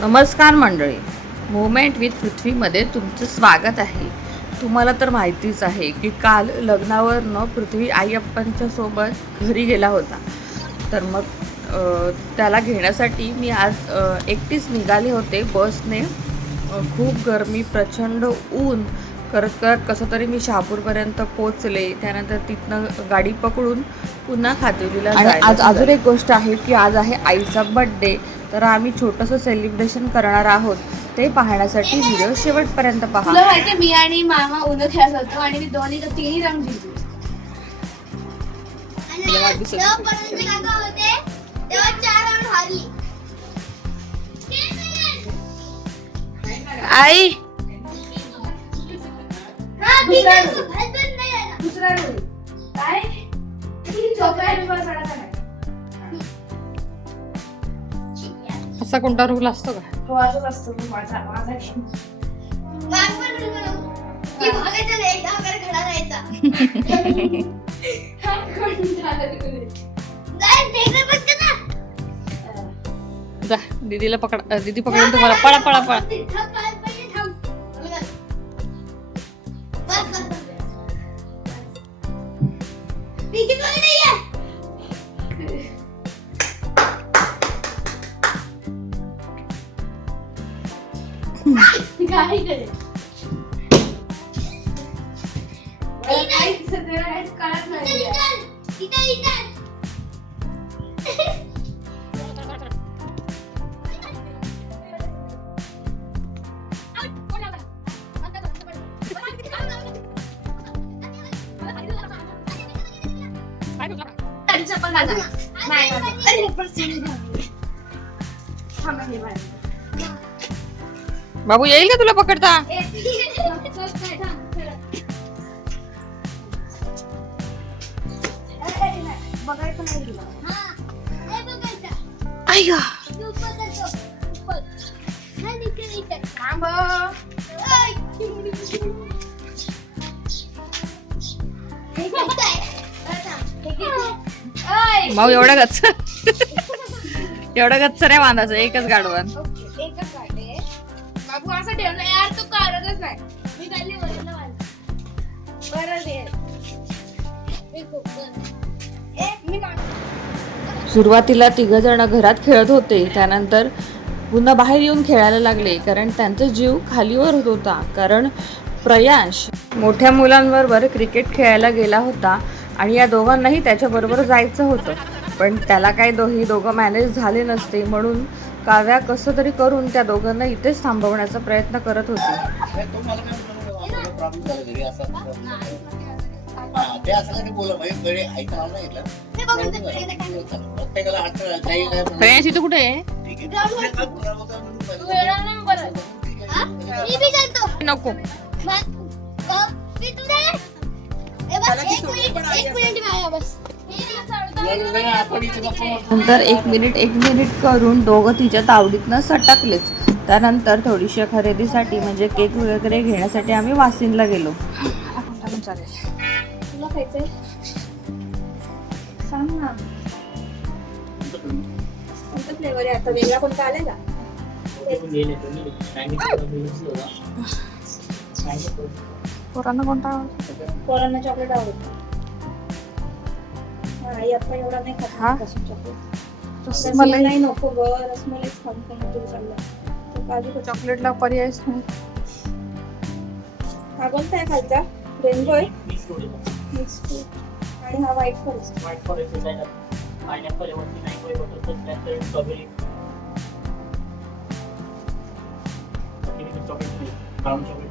नमस्कार मंडळी, movement with पृथ्वीमध्ये तुमचं स्वागत आहे. तुम्हाला तर माहितीच आहे की काल लग्नावरनं पृथ्वी आई अप्पांच्या सोबत घरी गेला होता. तर मग त्याला घेण्यासाठी मी आज एकटीच निघाले होते बसने. खूप गरमी, प्रचंड ऊन करत करत कसं तरी मी शहापूरपर्यंत पोचले. त्यानंतर तिथनं गाडी पकडून पुन्हा खातुरीला जायला. आज अजून एक गोष्ट आहे की आज आहे आईचा बड्डे. तर आम्ही छोटंसं सेलिब्रेशन करणार आहोत. ते पाहण्यासाठी व्हिडिओ शेवटपर्यंत पहा. तुला माहिती मी आणि मामा उन्ह खेळत होतो आणि मी तिन्ही रंग जिंकले. आई दुसरा काय असा कोणता रूल असतो का? हो असंच असतो माझा माझा जा दीदीला पकड, दीदी पकडून तुम्हाला पळा पळा पळा. काय करे कळत नाही. बाबू येईल का तुला पकडता? बघायचं नाही तुला. अय्या भाऊ एवढा गच्च एवढा गच्च नाही बांधायचं, एकच गाडवान. एकच गाडी आहे. बाबू असं ठेवलं यार, तू काढतच नाही. मी खाली वरनं बांधलं. बरं दे. सुरुवातीला तिघ जण घरात खेळत होते. त्यानंतर पुन्हा बाहेर येऊन खेळायला लागले, कारण त्यांचा जीव खालीवर होत होता. कारण प्रयांश मोठ्या मुलांबरोबर क्रिकेट खेळायला गेला होता आणि या दोघांनाही त्याच्याबरोबर जायचं होतं. पण त्याला काही दोघं मॅनेज झाले नसते, म्हणून काव्या कसं तरी करून त्या दोघांना इथेच थांबवण्याचा प्रयत्न करत होती. प्रयांश तू कुठे आहे? नको नंतर एक मिनिट करून दोघं तिच्या तावडीतनं सटकलेच. त्यानंतर थोडीशी खरेदीसाठी म्हणजे केक वगैरे घेण्यासाठी आम्ही वासिनला गेलो. चालेल, तुला खायचंय सांग ना. कोणता फ्लेवर आहे आता? वेगळा कोणता आलाय का? पोरांना कोणता आवडतो? पोरांना चॉकलेट आवडतं. आई आपण एवढा नाही खात चॉकलेट. रसमलाई नको ग, रसमलाईच खाऊन तुला चाललं. तो काजू चॉकलेटला पर्यायच नाही. हा कोणता आहे खालचा? रेनबो आहे. मिक्स फ्रूट आणि हा व्हाईट फॉरेस्ट. पायनॅपल वरती mango butter strawberry chocolate brown chocolate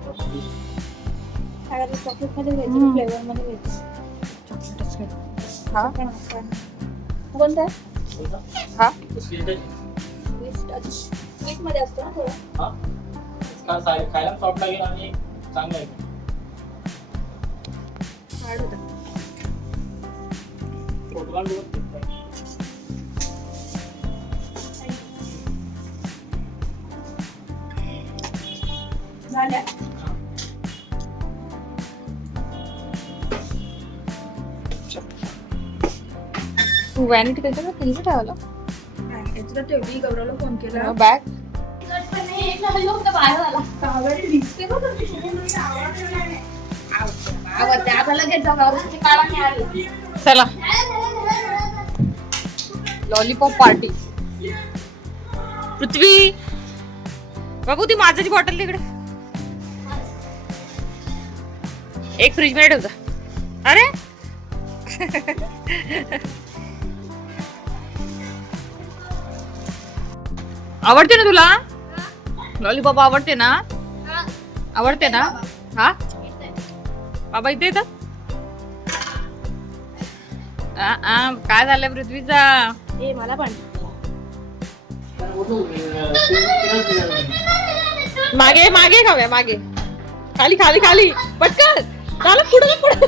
chocolate मध्ये घ्यायचं, फ्लेवर मध्ये घ्यायचं. हा कोणता आहे? हा स्वीट मध्ये असतो ना थोडा. खायला सॉफ्ट लागेल आणि चांगलं आहे. हार्ड होता. झाल्या. तू वॅनिटी त्याच्याकडे ठेवला? याच्यात ठेवली. गौरवला फोन केला. बॅग एक लागलो होतं बाहेर आला. आवडते आता लगेच जगावरची काळा मिळाली. चला लॉलीपॉप पार्टी. पृथ्वी बाबू ती माझ्याची बॉटल तिकडे एक फ्रीज मध्ये ठेवता. अरे आवडते ना तुला लॉलीपॉप? आवडते ना? आवडते ना? हा बाबा इथे येतात. काय झालंय पृथ्वीचा? ए मला पण मागे मागे खाऊया मागे. खाली खाली खाली पटकन झालं पुढे पुढे.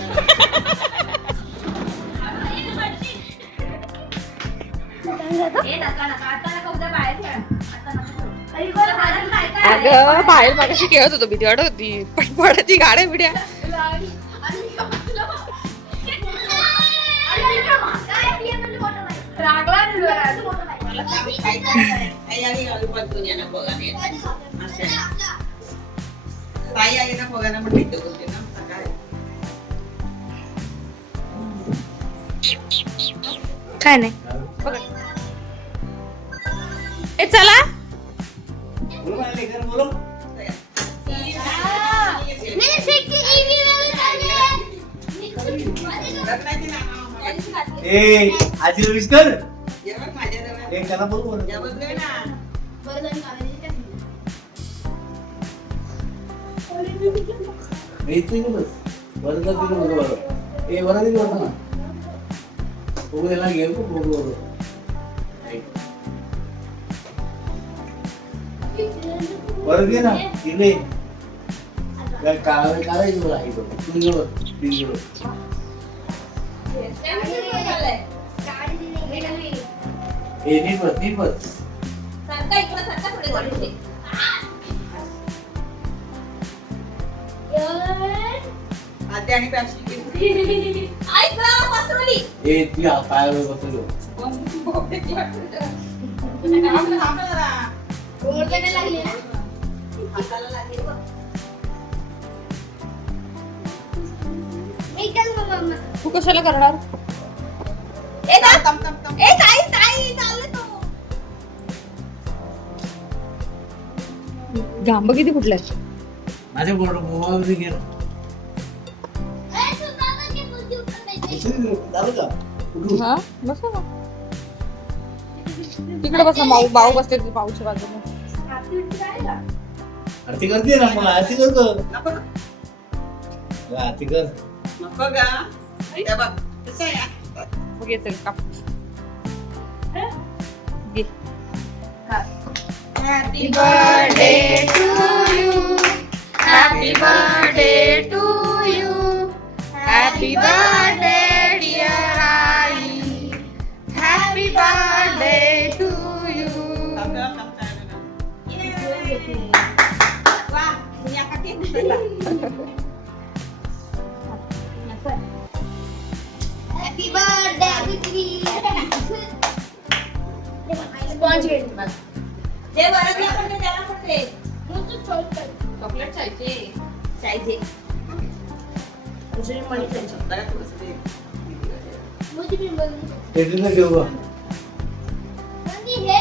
अगं बाहेर मागाशी खेळत होतो भीती वाटत होती पण पडायची गाड्या बिड्या. काय नाही ए चला आजी विस्कर त्याला बोलू परत घे ना तिने काढायची मला आई तुझ्यावर नीट बस नीट बस. तुझ्या पायावर बसलो तू कशाला करणार? गांब किती फुटल्या? माझ्या मोबाईल घे झालं का? हा बसा ना तिकडे बसा. भाऊ बसते पाऊच्या बाजूला. आरती करते ना मग आरती करतो आरती कर. मग येते का घे. Happy birthday to you. Happy birthday to you. Happy birthday dear I. Happy birthday to you. Happy birthday Putri. Sponge घेतला. चॉकलेट खायचे. मुझे भी बोलनी. टेटरीला घेऊ का? कोणती हे?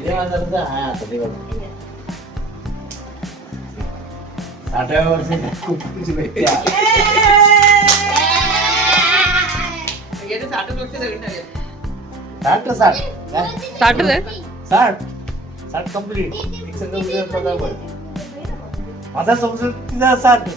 हे माझं हा आता ते बघ 60व्या वर्षी खूप कुछ भेटते. साठ कंप्लीट. एक संघ पदावर माझा समजून तिचा 60.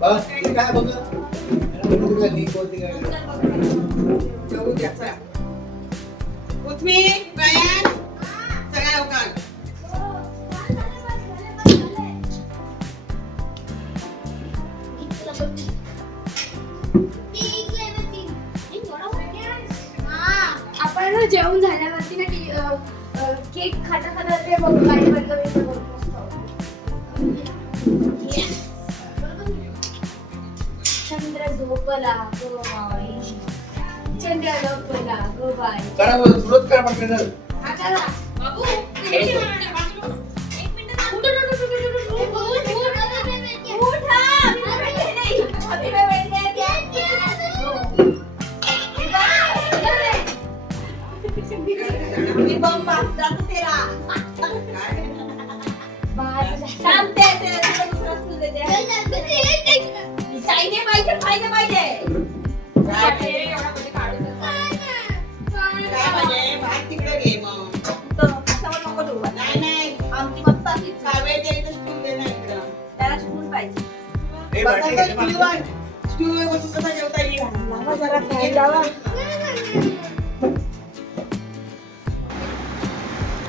बस हे काय बघ लिंक होती काय पृथ्वी प्रयाण सगळ्या अवकाश आपण ना जेवण झाल्यावरती ना केक खाता खाता ते बघ गाडी बदल चंद्र झोपला गो बाई चंद्र झोपला गो बाई करा बरं, सुरुवात करा पटकन. हा करा बाबू एक तिकडे घे मग नाही नाही आमची मस्त अशी कावेरी आहे तर स्टूल दे ना इकडं त्याला स्टूल पाहिजे ए, बाटली घे, बाटली. स्टूल बसून कसा जेवता येईल लावा जरा फॅन लावा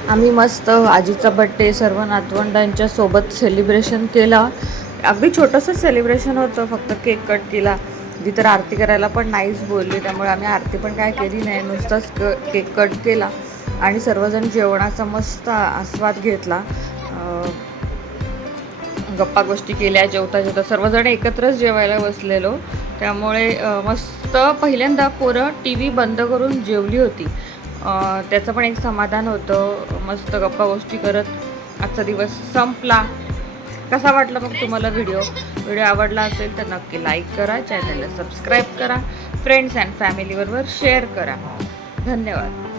आम्ही मस्त आजीचा बड्डे सर्व नातवंडांच्या सोबत सेलिब्रेशन केला. अगदी छोटंसं सेलिब्रेशन होतं, फक्त केक कट केला. ती तर आरती करायला पण नाहीच बोलली, त्यामुळे आम्ही आरती पण काय केली नाही, नुसतंच केक कट केला आणि सर्वजण जेवणाचा मस्त आस्वाद घेतला. गप्पा गोष्टी केल्या, जेवता जेवता सर्वजण एकत्रच जेवायला बसलेलो. त्यामुळे मस्त पहिल्यांदा पोरं टी व्ही बंद करून जेवली होती. त्याचं पण एक समाधान होतं. मस्त गप्पा गोष्टी करत आजचा दिवस संपला. कसा वाटला मग तुम्हाला व्हिडिओ आवडला असेल तर नक्की लाईक करा, चॅनलला सबस्क्राईब करा, फ्रेंड्स अँड फॅमिलीबरोबर शेअर करा. धन्यवाद.